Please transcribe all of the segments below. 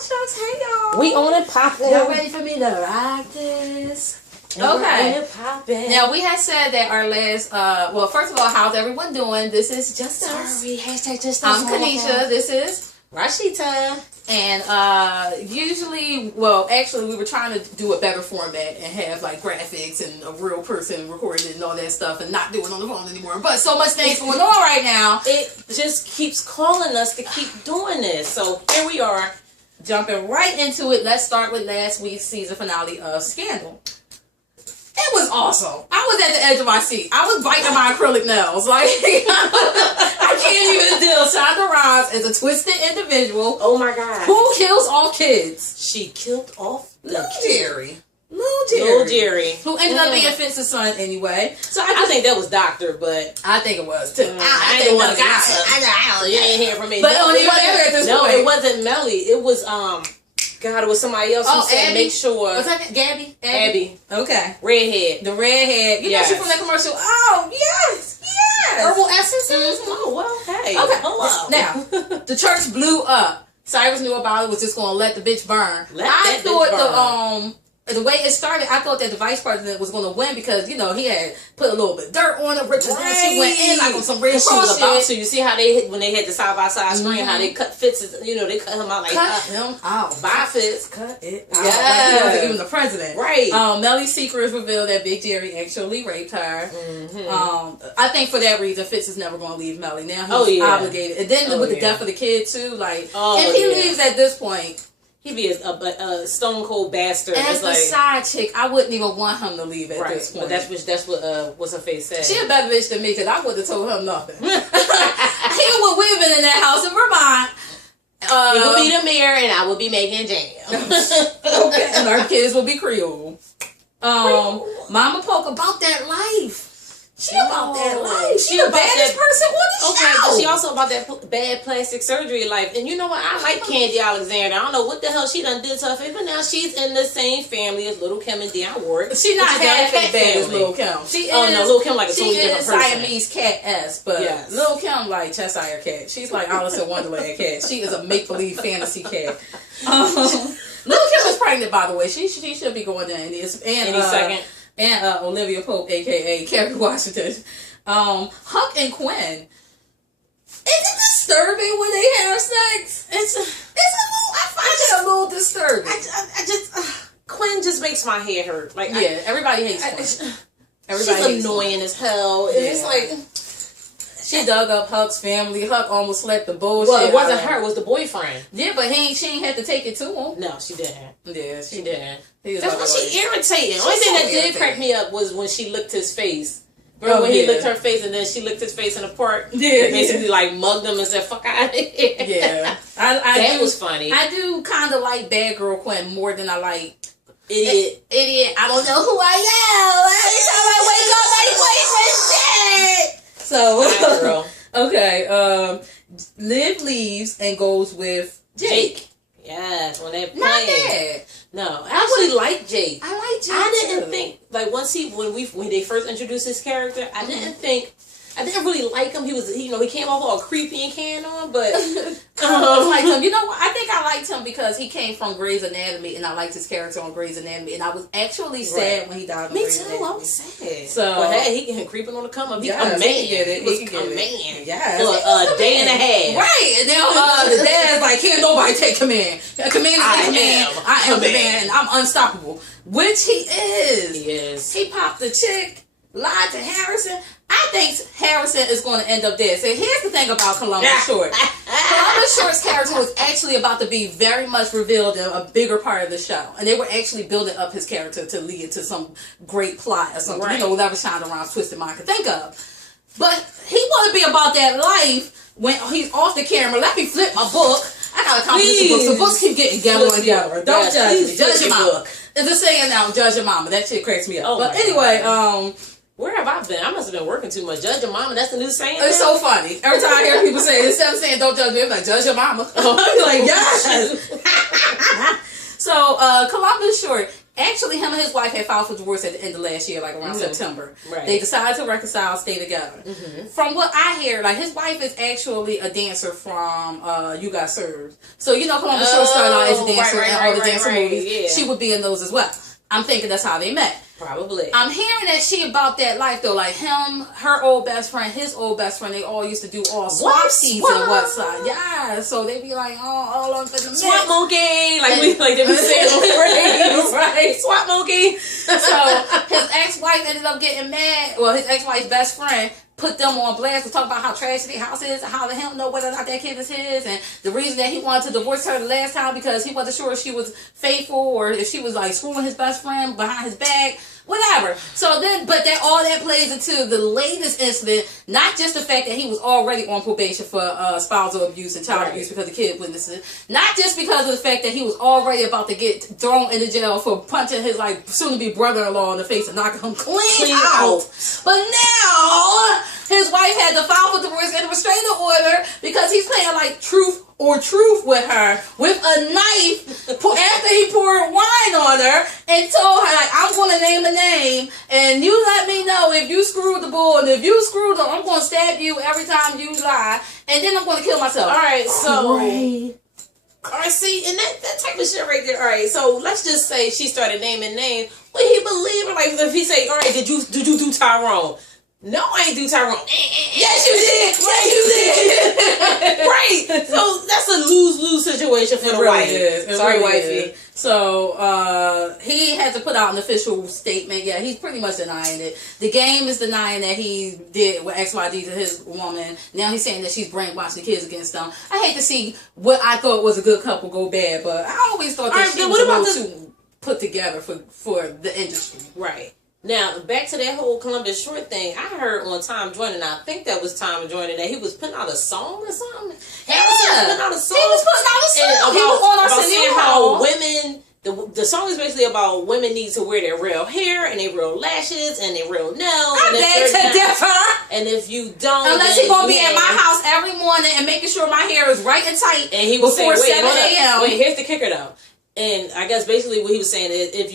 shucks. Hey, y'all. We on it poppin'. Y'all ready for me to rock this? Okay. Now, we had said that our last, well, first of all, how's everyone doing? This is Just Us. Hashtag Just Us. I'm Kanisha. This is Rashita. And usually, well, actually, we were trying to do a better format and have like graphics and a real person recording and all that stuff, and not do it on the phone anymore. But so much things going on right now. It just keeps calling us to keep doing this. So here we are, jumping right into it. Let's start with last week's season finale of Scandal. It was awesome. I was at the edge of my seat. I was biting my acrylic nails. Like, I can't even deal. Shonda Rhimes is a twisted individual. Oh my God. Who kills all kids? She killed off Little Jerry. Who ended up being Fence's son anyway. So I think that was Doctor, but I think it was too. I didn't want to gossip. You ain't hear from me. But it wasn't Melly. It was God, it was somebody else who said Abby? Make sure. Was that Gabby? Abby. Okay. Redhead. The redhead. You know she from that commercial. Oh, yes. Herbal essences. Mm-hmm. Oh, well, hey. Okay. Hello. Now, the church blew up. Cyrus knew about it, was just going to let the bitch burn. I thought the way it started, I thought that the vice president was going to win because, you know, he had put a little bit of dirt on her. Richard she went in like on some real she was about shit. to. You see how when they had the side-by-side screen, how they cut Fitz, you know, they cut him out like cut him out. Bye, Fitz. Cut it out. Yeah. Like he wasn't even the president. Right. Melly's secret revealed that Big Jerry actually raped her. Mm-hmm. I think for that reason, Fitz is never going to leave Melly. Now he's obligated. And then with the death of the kid, too, like, if he leaves at this point, he'd be a stone cold bastard. As the side chick, I wouldn't even want him to leave at this point. But that's what what's her face said. She a better bitch than me because I wouldn't have told him nothing. He would we've been in that house in Vermont. It would be the mirror, and I would be making jam. Okay, and our kids will be Creole. Mama Poke about that life. She about that life. She the baddest person on the show. But she also about that bad plastic surgery life. And you know what? I like Candy Alexander. I don't know what the hell she done did to her face, but now she's in the same family as Little Kim and Dionne Warwick. She's not half as bad as Little Kim. She is. Oh no, Little Kim like a totally different person. Siamese cat-esque, but Little Kim like Cheshire cat. She's like Alice in Wonderland cat. She is a make-believe fantasy cat. Little Kim is pregnant, by the way. She should be going there any second. And Olivia Pope, a.k.a. Kerry Washington. Huck and Quinn. Is it disturbing when they have sex? It's a little, I find it a little disturbing. I just, Quinn just makes my hair hurt. Like, everybody hates Quinn. She's annoying as hell. And it's like, she dug up Huck's family. Huck almost slapped the bullshit. Well, it wasn't her. It was the boyfriend. Yeah, but she ain't had to take it to him. No, she didn't. Yeah, she didn't. That's why she irritating. Only thing that did crack me up was when she licked his face. Remember when he licked her face and then she licked his face in the park? Yeah. Basically like mugged him and said, fuck out of here. Yeah. That was funny. I do kind of like Bad Girl Quinn more than I like Idiot. I don't know who I am. Every time I wake up, my boyfriend's dead. So, okay. Liv leaves and goes with Jake. Yes, when they're playing. Not bad. No, I actually like Jake. I like Jake. I didn't think like when they first introduced his character, I didn't really like him. He was, he came off all creepy and carrying on, but I liked him. You know what? I think I liked him because he came from Grey's Anatomy, and I liked his character on Grey's Anatomy, and I was actually sad when he died on Grey's Anatomy. I was sad. So, but hey, he can creeping on the come up. He's a man. He was a man. Yes. For a day and a half. Right. And now the dad's like, can't nobody take command. Command is the command. I am the man. I'm unstoppable. Which he is. He is. He popped the chick, lied to Harrison. I think Harrison is going to end up dead. So here's the thing about Columbus Short. Columbus Short's character was actually about to be very much revealed in a bigger part of the show. And they were actually building up his character to lead to some great plot or something. Right. Whatever Shonda Rhimes' twisted mind could think of. But he want to be about that life when he's off the camera. Let me flip my book. I got to accomplish the books. The books keep getting together. Don't judge me. Judge your mama. It's a saying now, judge your mama. That shit cracks me up. Oh, but anyway, where have I been? I must have been working too much. Judge your mama, that's the new saying. It's so funny. Every time I hear people say it, instead of saying don't judge me, I'm like, judge your mama. I'm like, yes. So, Columbus Short, Actually, him and his wife had filed for divorce at the end of last year, like around September. Right. They decided to reconcile, stay together. From what I hear, like his wife is actually a dancer from You Got Served. So you know, Columbus Short started out as a dancer in all the dancer movies. Yeah. She would be in those as well. I'm thinking that's how they met. Probably. I'm hearing that she about that life though. Like him, her old best friend, his old best friend, they all used to do all swap season Westside. Yeah, so they be like, oh, all of them in the mix. Swap monkey, like we like they be saying on the right? Swap monkey. So his ex-wife ended up getting mad. Well, his ex-wife's best friend put them on blast to talk about how trash their house is and how the hell know whether or not that kid is his, and the reason that he wanted to divorce her the last time because he wasn't sure if she was faithful or if she was like screwing his best friend behind his back. Whatever. So then, but that all that plays into the latest incident, not just the fact that he was already on probation for spousal abuse and child abuse because the kid witnesses, not just because of the fact that he was already about to get thrown into jail for punching his like soon-to-be brother-in-law in the face and knocking him clean out, but now his wife had to file for divorce and a restraining order because he's playing like truth with her with a knife after he poured wine on her and told her like, I'm going to name a name and you let me know if you screwed the bull, and if you screwed them, I'm going to stab you every time you lie, and then I'm going to kill myself. All right, so all right, see, and that type of shit right there. All right, so let's just say she started naming names. Would he believe her? Like if he say, all right, did you do Tyrone? No, I ain't do Tyrone. Yes, you did. Yes, you did. Right. So that's a lose-lose situation for the wife. Sorry, wifey. So he had to put out an official statement. Yeah, he's pretty much denying it. The game is denying that he did what XYZ to his woman. Now he's saying that she's brainwashing the kids against them. I hate to see what I thought was a good couple go bad, but I always thought that she was too put together for the industry. Right. Now, back to that whole Columbus Short thing, I heard on Time Joyner, I think that was Time Joyner, that he was putting out a song or something. Yeah, he was putting out a song. He was on our saying how women, the song is basically about women need to wear their real hair and their real lashes and their real nails. I beg to differ. And if you don't, unless he's gonna be at my house every morning and making sure my hair is right and tight, and he was before 7 a.m. Wait, here's the kicker though. And I guess basically what he was saying is if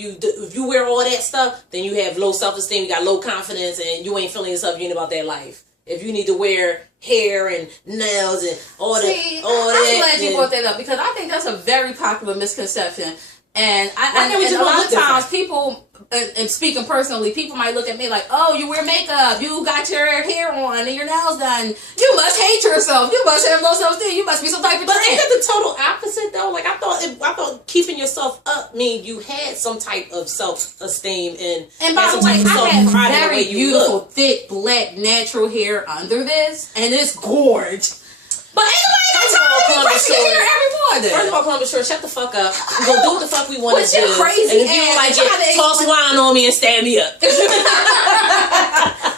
you wear all that stuff, then you have low self-esteem, you got low confidence, and you ain't feeling yourself, you ain't about that life. If you need to wear hair and nails and all that. I'm glad you brought that up because I think that's a very popular misconception. And a lot of times people, and speaking personally, people might look at me like, oh, you wear makeup, you got your hair on and your nails done, you must hate yourself, you must have low self-esteem, you must be some type of But ain't that the total opposite though? Like I thought keeping yourself up mean you had some type of self-esteem and by the way, I have very beautiful, thick, black, natural hair under this, and it's gorgeous. But anybody got time to brush your hair every morning. First of all, Columbus Short, shut the fuck up. We're going to do what the fuck we want to do. You're crazy. And if you don't like it, toss wine on me and stand me up.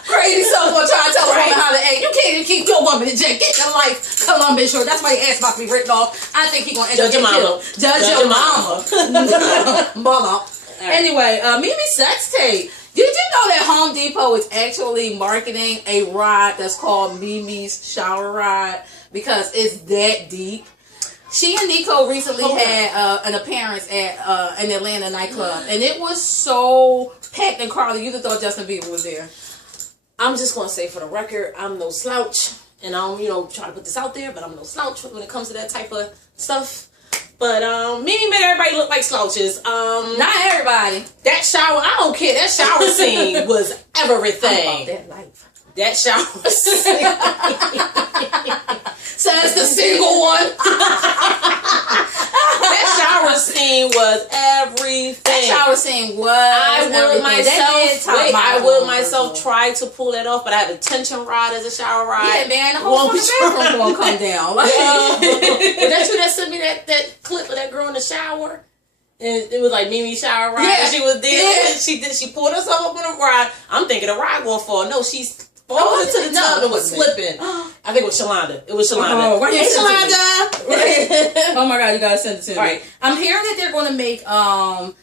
Crazy self gonna try to tell a woman how to act. You can't even keep your woman in check. Get your life, Columbus Short. That's why your ass about to be written off. I think he's going to end up getting killed. Judge your mama. Mama. Right. Anyway, Mimi sex tape. Did you know that Home Depot is actually marketing a ride that's called Mimi's Shower Ride? Because it's that deep. She and Nikko recently had an appearance at an Atlanta nightclub, and it was so packed and crowded. You'd have thought Justin Bieber was there. I'm just gonna say for the record, I'm no slouch, and I don't try to put this out there, but I'm no slouch when it comes to that type of stuff. But Mimi made everybody look like slouches. Not everybody. That shower, I don't care. That shower scene was everything. I'm about that life. That shower scene. Says the single one. That shower scene was everything. That shower scene was I would myself try to pull that off, but I had a tension rod as a shower rod. Yeah, man, the whole bathroom won't come down. Was that you that sent me that clip of that girl in the shower? And it was like Mimi shower rod. Yeah. And she was there. Yeah. She pulled herself up on a rod. I'm thinking the rod going fall. No, she's falling to the tub and was slipping. I think it was Shalonda. It was Shalonda. Hey, Shalonda. Oh my God, you gotta send it to me. Right. I'm hearing that they're going to make. All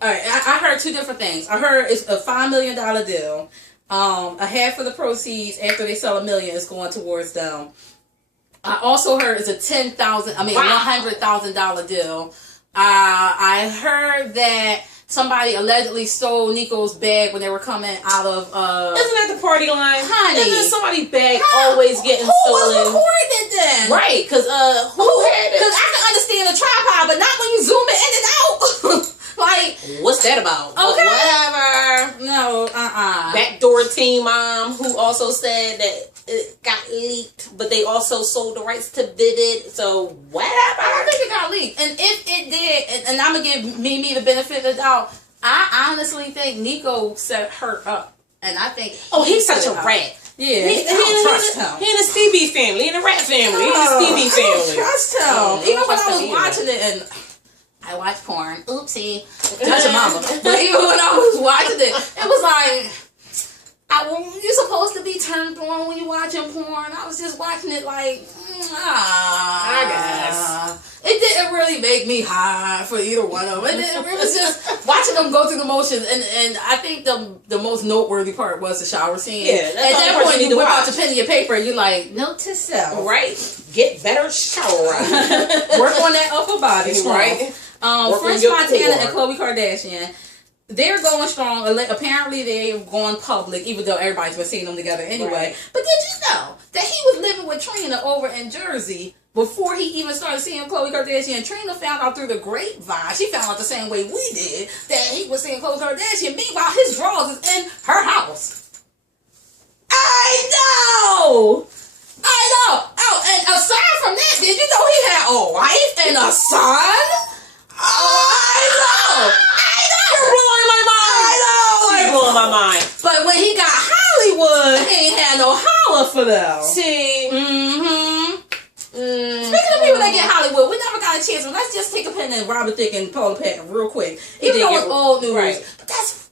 right, I heard two different things. I heard it's a $5 million deal. A half of the proceeds after they sell $1 million is going towards them. I also heard it's a $100,000 deal. I heard that somebody allegedly stole Nikko's bag when they were coming out of Isn't that the party line? Honey. Isn't somebody's bag always getting who stolen? was recording it then? Right, because who had it? Because I can understand the tripod, but not when you zoom it in and out. Like, what's that about? Okay. Whatever. No, Backdoor teen mom who also said that it got leaked, but they also sold the rights to bid it. So whatever. I don't think it got leaked. And if it did, and I'm gonna give Mimi the benefit of the doubt, I honestly think Nikko set her up, and I think he's such a rat. Yeah, he don't trust him. He in the Stevie family, he in the rat family, he in the Stevie family. I don't trust him. Even when I was watching it, and I watch porn. Oopsie, that's your mama. But even when I was watching it, it was like, you're supposed to be turned on when you're watching porn. I was just watching it like, I guess. It didn't really make me high for either one of them. It was just watching them go through the motions. And I think the most noteworthy part was the shower scene. Yeah, that's at that point, you whip out your watch. pen and your paper, and you're like, note to self. Right? Get better shower. Work on that upper body, right? French Montana and Khloe Kardashian, they're going strong. Apparently, they've gone public, even though everybody's been seeing them together anyway. Right. But did you know that he was living with Trina over in Jersey before he even started seeing Khloe Kardashian? Trina found out through the grapevine. She found out the same way we did that he was seeing Khloe Kardashian. Meanwhile, his drawers is in her house. I know. Oh, and aside from that, did you know he had a wife and a son? I know. You're blowing my mind. You're blowing my mind. But when he got Hollywood, he ain't had no holler for them. See. Speaking of people that get Hollywood, we never got a chance. But let's just take a pen and Robert Thicke and Paula Patton real quick. Even though it's old news. Right. But that's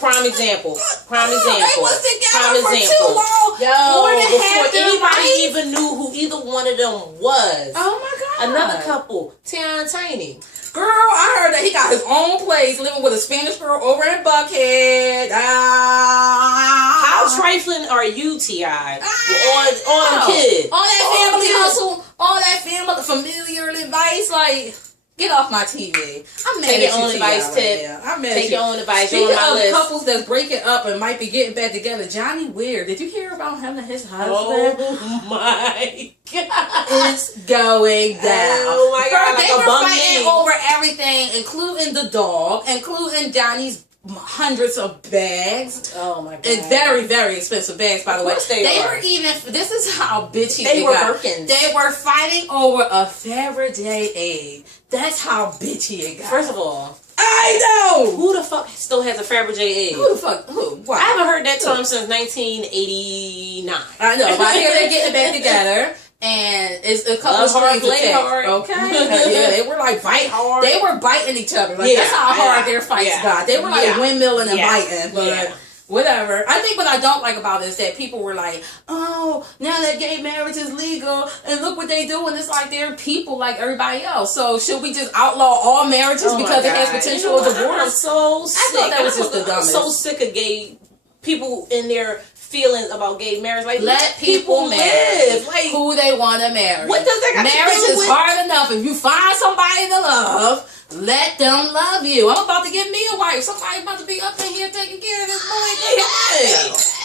prime example. They was together for too long. Yo, before anybody even knew who either one of them was. Oh my God. Another couple, Tiana Tiny. Girl, I heard that he got his own place living with a Spanish girl over in Buckhead. How trifling are you, T.I.? With all them kids. All that family hustle, all that family familiar advice, like, get off my TV. I'm mad Take at your own advice, Ted. I'm mad Take at your own advice. Speaking You're on my of list. couples that's breaking up and might be getting back together, Johnny Weir. Did you hear about him and his husband? Oh my God. It's going down. Oh my God. Girl, they were fighting over everything, including the dog, including Johnny's hundreds of bags. Oh my God. And very, very expensive bags, by the way. They were even, this is how bitchy they were got. Birkins. They were fighting over a Faraday egg. That's how bitchy it got. First of all, I know! who the fuck still has a Fabergé egg? Who the fuck? Who? Why? I haven't heard that term since 1989. I know, but I hear they're getting back together. And it's a couple of strings attached. Okay. Yeah, they were like fight hard. They were biting each other. Like that's how hard their fights got. They were like windmilling and biting. But whatever. I think what I don't like about it is that people were like, oh, now that gay marriage is legal and look what they do, and it's like they're people like everybody else. So should we just outlaw all marriages because it has potential of divorce? I'm so sick. I thought that was just the dumbest. I'm so sick of gay people in their feelings about gay marriage. Like, let people live like who they want to marry. What does that got marriage to do is with? hard enough. If you find somebody to love, let them love you. I'm about to get me a wife. Somebody about to be up in here taking care of this boy.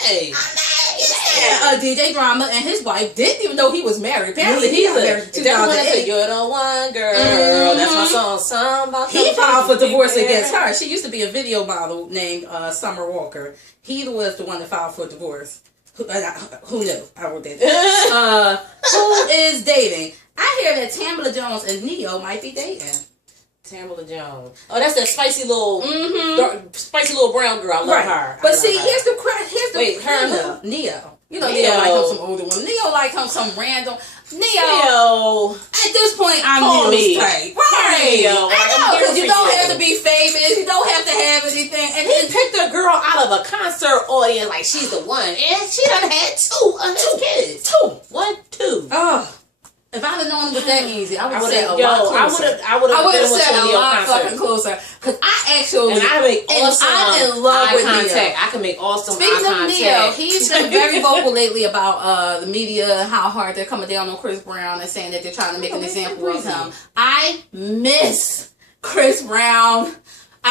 Hey. DJ Drama and his wife didn't even know he was married. Apparently he was married in 2008. You're the one, girl. That's my song. He filed for divorce against her. She used to be a video model named Summer Walker. He was the one that filed for divorce. Who knew? I wrote that. Who is dating? I hear that Tamala Jones and Neo might be dating. Tamala Jones. Oh, that's that spicy little, spicy little brown girl. I love her. But see, here's the Neo. You know, Neo like him some older one. Neo like him some random. Neo. At this point, I'm Neo's type. Right. Neo. I know, because you don't have to be famous. You don't have to have anything. And he picked a girl out of a concert audience like she's the one. And she done had two of his kids. Two. Oh. If I'd have known it was that easy, I would have said a lot closer. I would have said a lot fucking closer. Because I actually, and I make awesome I'm in love with contact. Neo. I can make awesome Speaking eye of Neo, he's been very vocal lately about the media, how hard they're coming down on Chris Brown and saying that they're trying to make an example of him. I miss Chris Brown.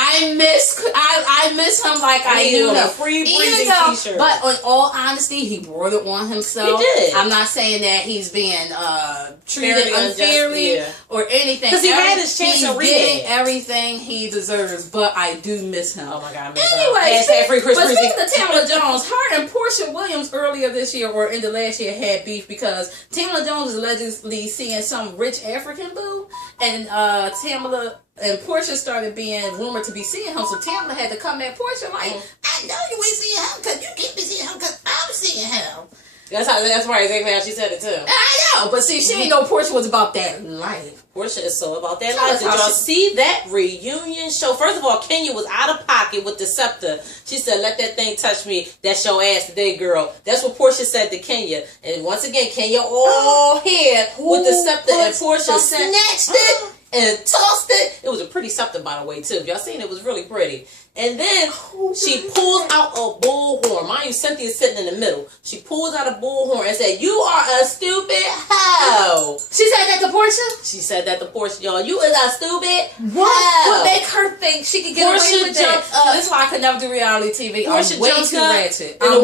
I miss him like I knew him. Free breathing t-shirt. But in all honesty, he brought it on himself. He did. I'm not saying that he's being treated unfairly or anything. Because he had his chance he's to getting everything he deserves. But I do miss him. Oh my God, I miss anyway, him. But speaking of Tamala Jones, her and Porsha Williams earlier this year or in the last year had beef because Tamala Jones is allegedly seeing some rich African boo, and Tamala and Porsha started being rumored to be seeing him, so Tamala had to come at Porsha like, I know you ain't seeing him because you keep me seeing him because I'm seeing him. That's right, exactly how she said it too. I know, but see, she didn't know Porsha was about that life. Porsha is so about that life. Did y'all see that reunion show? First of all, Kenya was out of pocket with the scepter. She said, let that thing touch me. That's your ass today, girl. That's what Porsha said to Kenya. And once again, Kenya all here with the scepter, and Porsha snatched it and tossed it. It was a pretty scepter, by the way, too. If y'all seen it, it was really pretty. And then she pulls out a bullhorn. Mind you, Cynthia's sitting in the middle. She pulls out a bullhorn and said, you are a stupid hoe. She said that to Porsha? She said that to Porsha, y'all. You is a stupid hoe. What make her think she could get away with that? This is why I could never do reality TV. Porsha I'm way jumped too up, ratchet. And the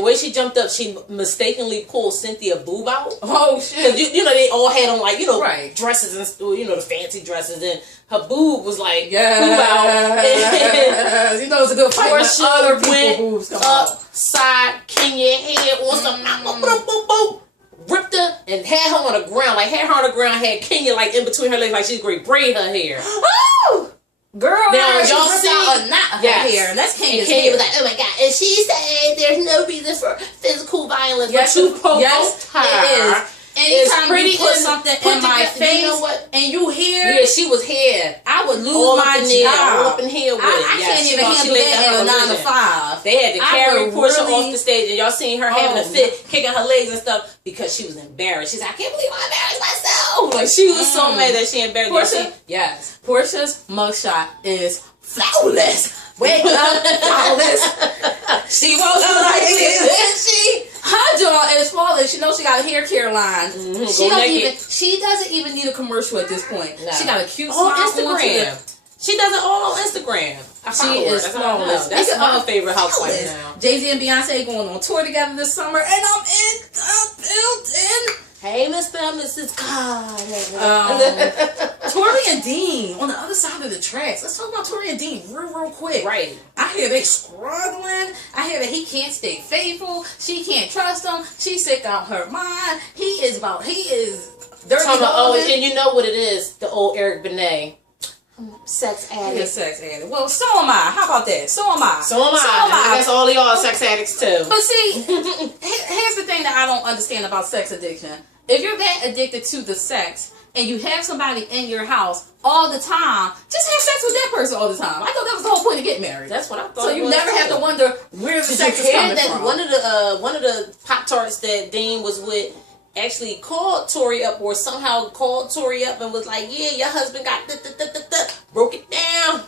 way she jumped up, she mistakenly pulled Cynthia boob out. Oh, shit. You know, they all had on, like, you know, right, dresses and, you know, the fancy dresses, and her boob was like, boob out. You know, it's a good fight when other people's boobs come out. Upside Kenya head on some ripped her and had her on the ground. Like, had her on the ground, had Kenya, like, in between her legs, like she's going to braid her hair. Woo! Girl, now y'all see a knot her hair, and that's Kenya's hair. Was like, oh my God, and she said there's no reason for physical violence. Yes, but you provoked her. It is. Anytime you put something in my face, you know what? and you hear, yeah, she was here. I would lose my job. All up in here with it. I can't even handle that in a 9 to 5. They had to carry Porsha off the stage, and y'all seen her having a fit, kicking her legs and stuff because she was embarrassed. She's like, I can't believe I embarrassed myself. Like, she was so mad that she embarrassed herself. Yes, Porsha's mugshot is flawless. Wake up, flawless. She won't look like this. Her jaw is flawless. She knows she got a hair care line. Mm-hmm. She doesn't even need a commercial at this point. No. She got a cute smile on Instagram. She does it all on Instagram. She is flawless. That's my favorite housewife now. Jay-Z and Beyonce going on tour together this summer, and I'm in the building. Hey, Mr. and Mrs. God. Tori and Dean on the other side of the tracks. Let's talk about Tori and Dean real quick. Right. I hear they struggling. I hear that he can't stay faithful. She can't trust him. She's sick out her mind. He is dirty. And you know what it is? The old Eric Benet. Sex addict. He's a sex addict. Well, so am I. How about that? So am I. So am I. That's all y'all sex addicts too. But see, here's the thing that I don't understand about sex addiction. If you're that addicted to the sex and you have somebody in your house all the time, just have sex with that person all the time. I thought that was the whole point of getting married. That's what I thought. So you never have to wonder where the sex is coming from. One of the Pop-Tarts that Dean was with actually called Tori up, or somehow called Tori up and was like, yeah, your husband got broke it down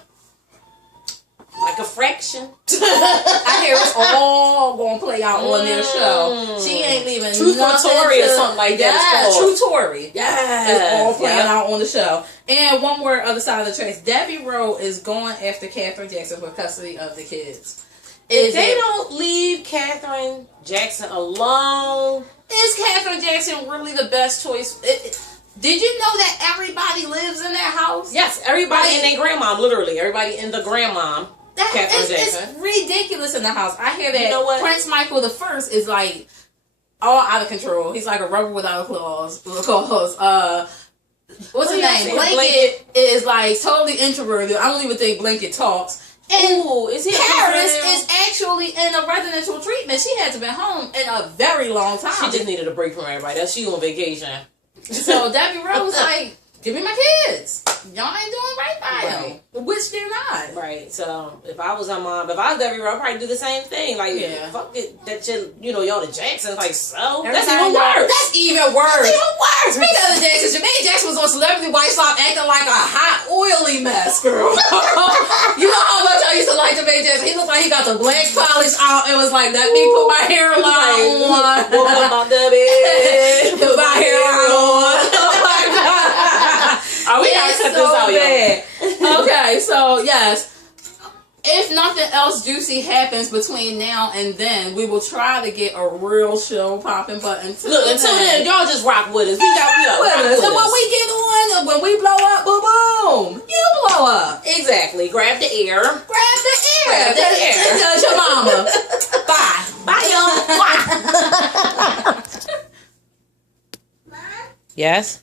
like a fraction. I hear it's all going to play out on their show. She ain't leaving Truth nothing for Tori or something like that. True Tori. Yeah. It's all playing out on the show. And one more other side of the tracks. Debbie Rowe is going after Catherine Jackson for custody of the kids. If they don't leave Catherine Jackson alone, is Catherine Jackson really the best choice? Did you know that everybody lives in that house? Yes, everybody in their grandmom, literally. Everybody in the grandmom. It's ridiculous in the house. I hear that, you know what? Prince Michael the First is like all out of control. He's like a rubber without claws. What's his name? Blanket is like totally introverted. I don't even think Blanket talks. And Paris is actually in a residential treatment. She hasn't been home in a very long time. She just needed a break from everybody. That's she on vacation. So Debbie Rose like, give me my kids. Y'all ain't doing right by them. Which they're not. Right. So if I was her mom, if I was Debbie Rose, I'd probably do the same thing. Like, fuck it, that shit, y'all the Jacksons, like, so that's even worse. That's even worse. Speaking of the Jacksons, Jermaine Jackson was on Celebrity Wife Swap acting like a hot, oily mess, girl. You know how much I used to like Jermaine Jackson? He looked like he got the black polish out and was like, let me put my hairline on. Put my hairline on. Oh my God. We gotta cut this out, y'all. Okay, so yes. If nothing else juicy happens between now and then, we will try to get a real show popping. But until then, y'all just rock with us. We got rock with us. And when we get on, when we blow up, boom, boom, you blow up. Exactly. Grab the air. Grab the air. That's your mama. Bye. Bye, y'all. Yes.